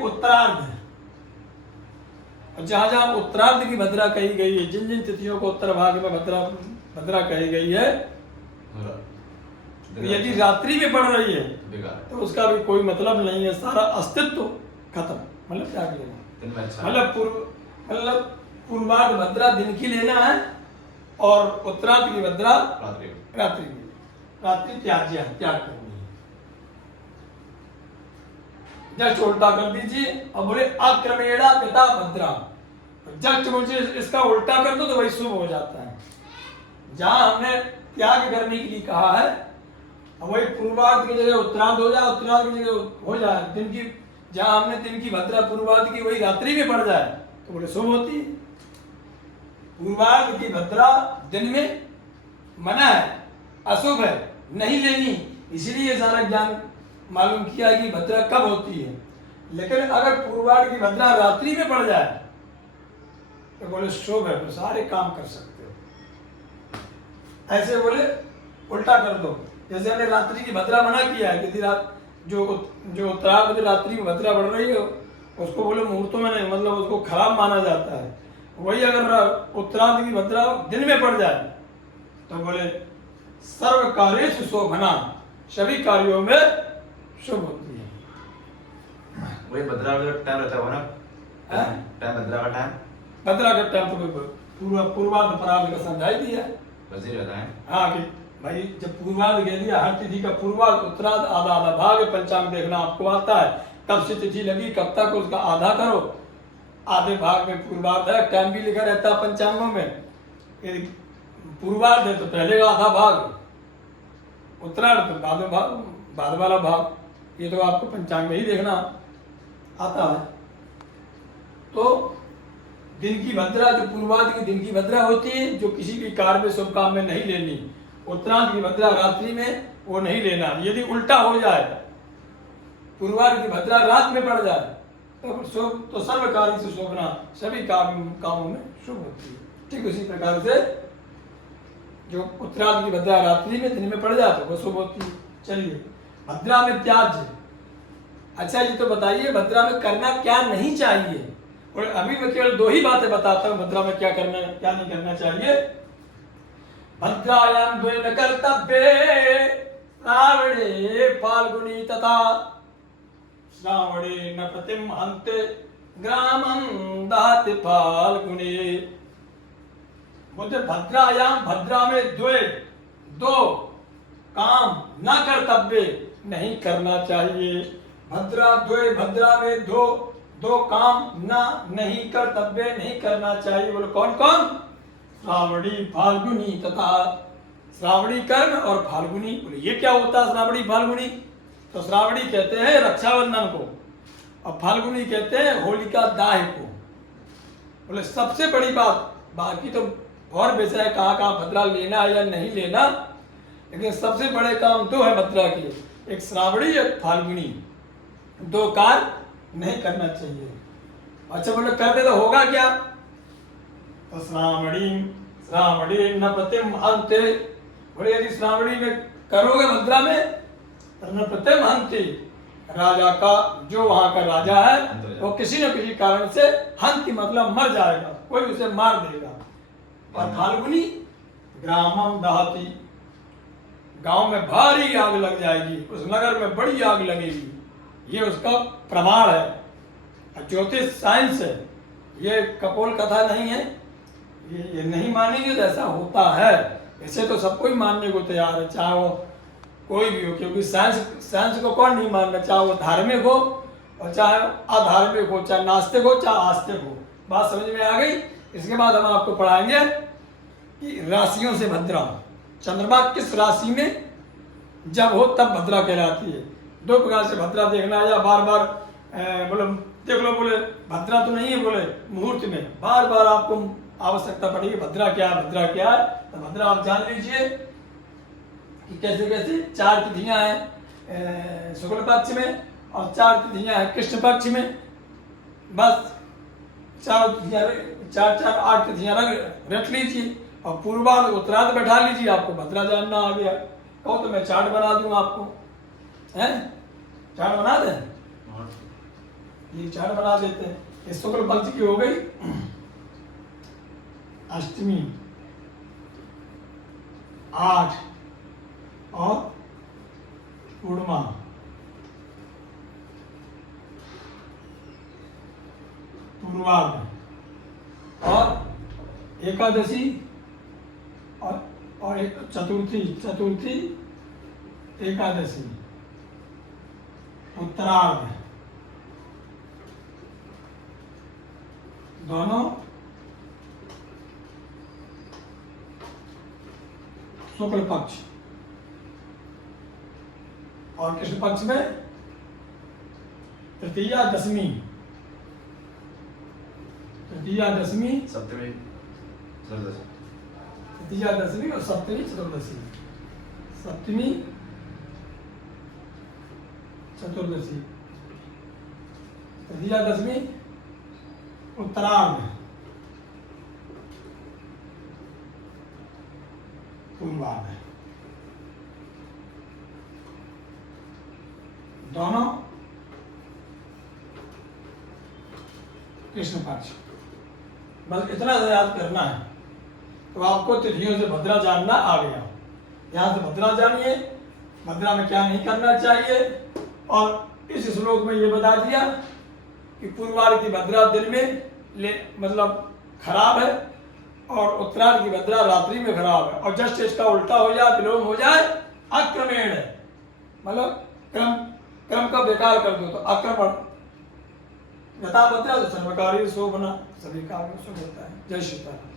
उत्तरार्ध, जहां जहां उत्तरार्ध की भद्रा कही गई है, जिन जिन तिथियों को उत्तर भाग में भद्रा कही गई है, यदि रात्रि में पड़ रही है तो उसका भी कोई मतलब नहीं है, सारा अस्तित्व खत्म। मतलब क्या लेना, मतलब पूर्वार्ध भद्रा दिन की लेना है और उत्तरार्ध की भद्रा रात्रि में। रात्रि त्याज्य है, त्याग करनी है। जस्ट उल्टा कर दीजिए और बोले अक्रमेणा गता भद्रा। जस्ट मुझे इसका उल्टा कर दो तो वही शुभ हो जाता है। जहां हमने त्याग करने के लिए कहा है वही पूर्वार्ध की जगह उत्तरार्ध हो जाए, उत्तरार्ध की जगह हो जाए दिन की। जहां हमने दिन की भद्रा पूर्वार्ध की वही रात्रि में पड़ जाए तो बोले शुभ होती है। पूर्वार्ध की भद्रा दिन में मना है, अशुभ है, नहीं लेनी। इसीलिए सारा ज्ञान मालूम किया कि भद्रा कब होती है। लेकिन अगर पूर्वार्ध की भद्रा रात्रि में पड़ जाए तो बोले शुभ है, तो सारे काम कर सकते हो। ऐसे बोले उल्टा कर दो। जैसे हमने रात्रि की भद्रा मना किया है कि रात जो उत्तरार्ध में रात्रि में भद्रा बढ़ रही है उसको बोले मुहूर्तों में नहीं, मतलब उसको खराब माना जाता है। वही अगर उत्तरार्ध की भद्रा दिन में पड़ जाए तो बोले सर्व कार्येषु शोभना, सभी कार्यों में शुभ होती है। वही भद्रा का टाइम रहता है ना, टाइम भद्रा का टाइम तो पूर्वार्ध परार्ध का समझाई दिया है। वैसे रहता है हाँ कि भाई जब पूर्वार्ध कह दिया, हर तिथि का पूर्वार्ध उत्तरार्ध आधा आधा भाग है। पंचांग देखना आपको आता है, कब से तिथि लगी कब तक उसका आधा करो। आधे भाग में पूर्वार्ध है, टाइम भी लिखा रहता है पंचांगों में। यदि पूर्वार्ध है तो पहले का आधा भाग, उत्तरार्ध तो बाद वाला भाग। ये तो आपको पंचांग में ही देखना आता है। तो दिन की भद्रा, जो पूर्वार्ध की दिन की भद्रा होती है, जो किसी भी कार्य में शुभ काम में नहीं लेनी। उत्तरार्ध की भद्रा रात्रि में वो नहीं लेना। यदि उल्टा हो जाए, पूर्वार्ध की भद्रा रात में पड़ जाए तो सर्व कार्य से शोभना, सभी कामों में शुभ होती है। ठीक उसी प्रकार से जो उत्तरार्ध की भद्रा रात्रि में दिन में पड़ जाए तो वो शुभ होती है। चलिए भद्रा में त्याज्य। अच्छा जी तो बताइए भद्रा में करना क्या नहीं चाहिए। और अभी मैं केवल दो ही बातें बताता हूँ भद्रा में क्या करना क्या नहीं करना चाहिए। भद्रायां द्वे न कर्तव्ये श्रावणे फाल्गुनी तथा श्रावणे न प्रतिम हन्ते ग्रामं दहति फाल्गुनी। बोलते भद्रायां, भद्रा में द्वे, दो काम न कर्तव्य, नहीं करना चाहिए। भद्रा द्वे, भद्रा में दो काम नहीं कर्तव्य, नहीं करना चाहिए। बोलो कौन कौन? श्रावणी फाल्गुनी तथा, श्रावणी कर्म और फाल्गुनी। बोले ये क्या होता है श्रावणी फाल्गुनी? तो श्रावणी कहते हैं रक्षाबंधन को और फाल्गुनी कहते हैं होलिका दाह को। बोले सबसे बड़ी बात, बाकी तो और विषय है कहाँ कहाँ भद्रा लेना है या नहीं लेना, लेकिन सबसे बड़े काम दो है भद्रा के, एक श्रावणी एक फाल्गुनी। दो कार्य नहीं करना चाहिए। अच्छा बोले कर दे तो होगा क्या? तो श्रावणी न प्रतिम हन्ते। बोले यदि श्रावणी में करोगे भद्रा में तो न प्रतिम हन्ते, राजा का, जो वहां का राजा है वो किसी न किसी कारण से हन्ति मतलब मर जाएगा, कोई उसे मार देगा। और फाल्गुनी ग्रामम दहति, गांव में भारी आग लग जाएगी, उस नगर में बड़ी आग लगेगी। ये उसका प्रमाण है। ज्योतिष साइंस है, ये कपोल कथा नहीं है। ये नहीं मानेंगे तो ऐसा होता है। ऐसे तो सब कोई मानने को तैयार है, चाहे वो कोई भी हो, क्योंकि साइंस को कौन नहीं मानना, चाहे वो धार्मिक हो और चाहे अधार्मिक हो, चाहे नास्तिक हो चाहे आस्तिक हो। बात समझ में आ गई? इसके बाद हम आपको पढ़ाएंगे कि राशियों से भद्रा, चंद्रमा किस राशि में जब हो तब भद्रा कहलाती है। दो प्रकार से भद्रा देखना है, या बार बार बोले देख लो, बोले भद्रा तो नहीं है, बोले मुहूर्त में बार बार आपको आवश्यकता पड़ेगी भद्रा क्या है, भद्रा क्या है। तो भद्रा आप जान लीजिए कि कैसे कैसे चार तिथियां हैं शुक्ल पक्ष में और चार तिथियां हैं कृष्ण पक्ष में। बस चार तिथियां, चार 8 तिथियां रख लीजिए और पूर्वार्ध उत्तरार्ध बैठा लीजिए, आपको भद्रा जानना आ गया। कहो तो मैं चार्ट बना दूं आपको, हैं? चार्ट बना दें? ये चार्ट बना देते हैं। ये शुक्ल पक्ष की हो गई अष्टमी 8 और पूर्णिमा पूर्वार्ध और एकादशी और एक चतुर्थी एकादशी उत्तरार्ध दोनों शुक्ल पक्ष और कृष्ण पक्ष में तृतीया दशमी सप्तमी चतुर्दशी तृतीया दशमी और सप्तमी चतुर्दशी तृतीया दशमी उत्तरार्ध पूर्वार्ध दोनों कृष्ण पक्ष। बस इतना सा याद करना है तो आपको तिथियों से भद्रा जानना आ गया। यहाँ से भद्रा जानिए, भद्रा में क्या नहीं करना चाहिए, और इस श्लोक में ये बता दिया कि पूर्वार्ध की भद्रा दिन में मतलब खराब है और उत्तरार्ध की भद्रा रात्रि में खराब है, और जस्ट इसका उल्टा हो जाए, विलोम हो जाए, अक्रमेण है, मतलब क्रम का बेकार कर दो तो आक्रमण। यथा भद्रा तो सर्वकारी शोभना, सभी कार्यों शुभ होता है। जय श्री राम।